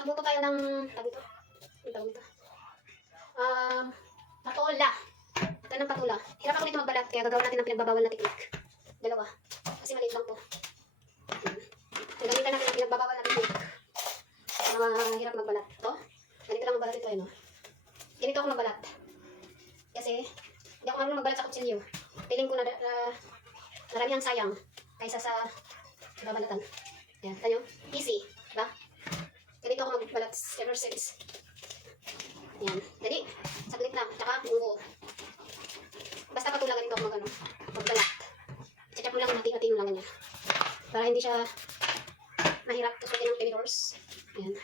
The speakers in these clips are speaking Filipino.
Nagluto tayo ng, tawag ito, patola. Ito ng patola. Hirap ako nito magbalat, kaya gagawin natin ng pinagbabawal na teknik. Dalawa. Kasi maliit lang to. Gagamitan natin ng pinagbabawal na teknik. Hirap magbalat. Ito, ganito lang magbalat ito, no? Ganito ako magbalat. Kasi, hindi ako marunong magbalat sa kutsilyo. Piling ko na marami ang sayang kaysa sa babalatan. Yan, tayo. Easy. Diba? Ganito ako magbalat ever since. Yan. Dali. Saglit lang. Tsaka, buo. Basta patula ganito ako magbalat. Tsaka mo lang, hati-hati mo lang ganyan. Para hindi siya mahirap tusukin ng tinidors. Ayan.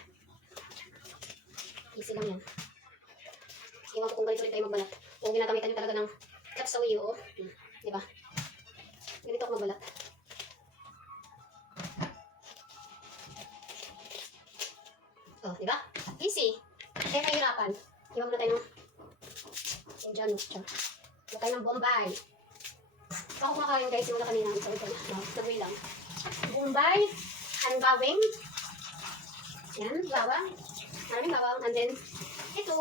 Easy lang yan. Iwan ko kung ganito rin tayo magbalat. Kung ginagamitan nyo talaga ng kapsawiyo, o. Diba? Ganito ako magbalat. Oh, diba? Easy. Kaya mahirapan. Iwan muna tayo ng Indian mixture. Iwan tayo ng Bombay. Ako kumakain guys, yung kanina. Sabi ko na. No, nagway lang. Bombay. And bawang. Yan, bawang. Maraming bawang. And then, ito.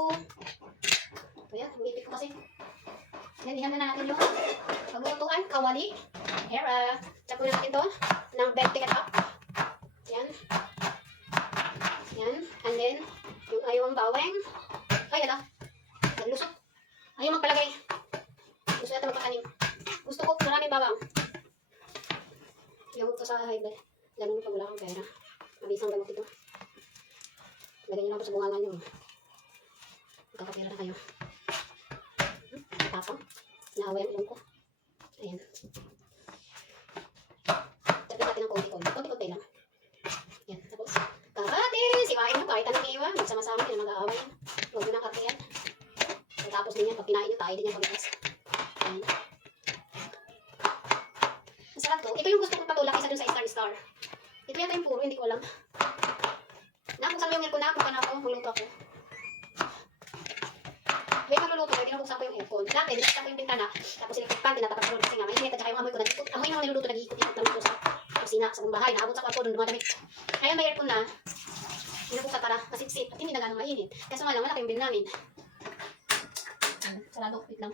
Ayan, umipit ko kasi. Yan, ihan na natin yung paglutuan, kawali. Hera. Tsaka na natin ito ng bell ticket up. Yan. Yan. And then, yung ayawang bawang. Ay, ala. Naglusot. Ayaw magpalagay. Gusto natin magpakanin. Gusto ko maraming bawang. Gamot ko sa high blood. Ganun pag wala kang pera. Mabisang gamot ito. Lagay nyo lang ito sa bungangan nyo. Magkakapera na kayo. Tapang. Naaway ang ilong ko. Ayan. Tapos natin ng konti-konti. Konti-konti lang. Yan. Tapos, karatis. Iwain nyo kahit anong iwan. Magsama-sama nyo na mag-aaway yan. Huwag nyo ng kartiyan. Tapos din yan. Pag kinain nyo, tayo din yan pag-itas. Ayan. Masarap to. Ito yung gusto kong patulak isa dun sa star-star. Ito yata yung puro. Hindi ko alam. Nakuksan mo yung aircon na. Kung na ako. Magluto ako. May magluluto, may binubuksan ko yung aircon. Dati, binuksan ko yung bintana. Tapos electric fan, tinatapat ko kasi nga mainit. At saka yung amoy ko nag-ikot. Amoy yung niluluto, nag-ikot-ikot na luto sa kusina, sa buong bahay. Naabot sa kwarto, doon dumadamit. Ngayon may aircon na. Binubuksan para masipsip. At hindi na ganong mainit. Kaso nga lang, malaki yung bill namin. Sarado, wait lang.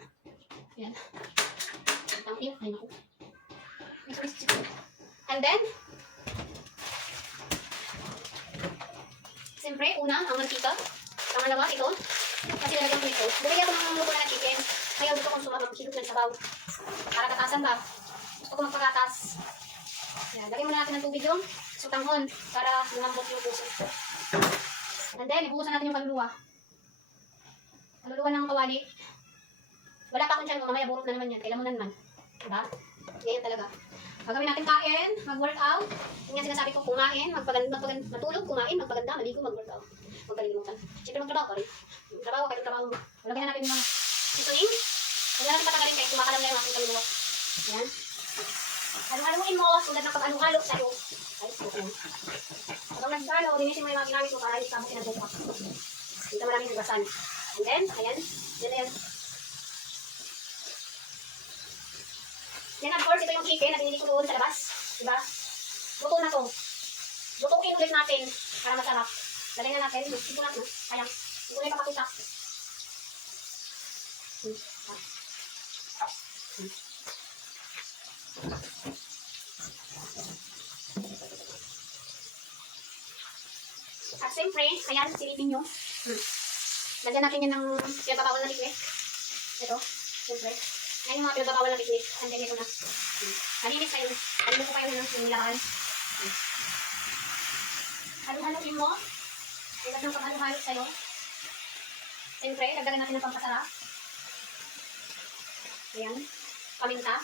Ayan. Ang iyo, ayun ako. And then, siyempre, una, ang mantika. Pangalawa, ito. Kasi nalagyan ko ito. Bumili ako ng luto na chicken. Ngayon gusto kong sumabag-hilot ng sabaw. Para katasan ba? Gusto ko magpakatas. Yan. Lagyan muna natin ng tubig yung sutanghon. Para lumambot yung puso. And then, ibuhusan natin yung kaluluwa. Kaluluwa ng kawali. Wala pa akong tiyan mo. Mamaya burot na naman yan. Kailan mo na naman. Diba? Ganyan talaga. Pagawin natin kain, mag-workout. Yung nga sinasabi ko, kumain, matulog, kumain, magpaganda, maligo, mag-workout. Huwag kalilimutan. Siyempre magtrabaho ka rin. Trabaho, kahit trabaho mo. Lagyan natin yung mga seasoning. Huwag na natin patagalin kahit kumakalam na yung aking kaluluwa. Ayan. Halu-haluin mo, tulad ng pag-halo-halo sa'yo. Ay, okay. Kapag nag-halo, linisin mo yung mga ginamit mo para hindi ka mo pinag-bukas. Dito maraming hugasan. And then, ayan. Yan na yan. Yan, of course, ito yung chicken na binili ko doon sa labas. Diba? Luto na to. Lutuin ulit natin para masarap. Lagay na natin. Ito natin. Ayan. Ito na yung papakita. At siyempre, ayan, silipin nyo. Lagyan natin yan ng pinababawal na liquid. Ito, siyempre. Ayan yung mga pinababawal na liquid. Andiyan ito na. Malinis kayo. Malinis ko kayo yung nilakaan. Halo-haloin mo. Tulad ng pag-halo-halo sa'yo. Siyempre, dagdagan natin ng pampasarap. Ayan. Paminta.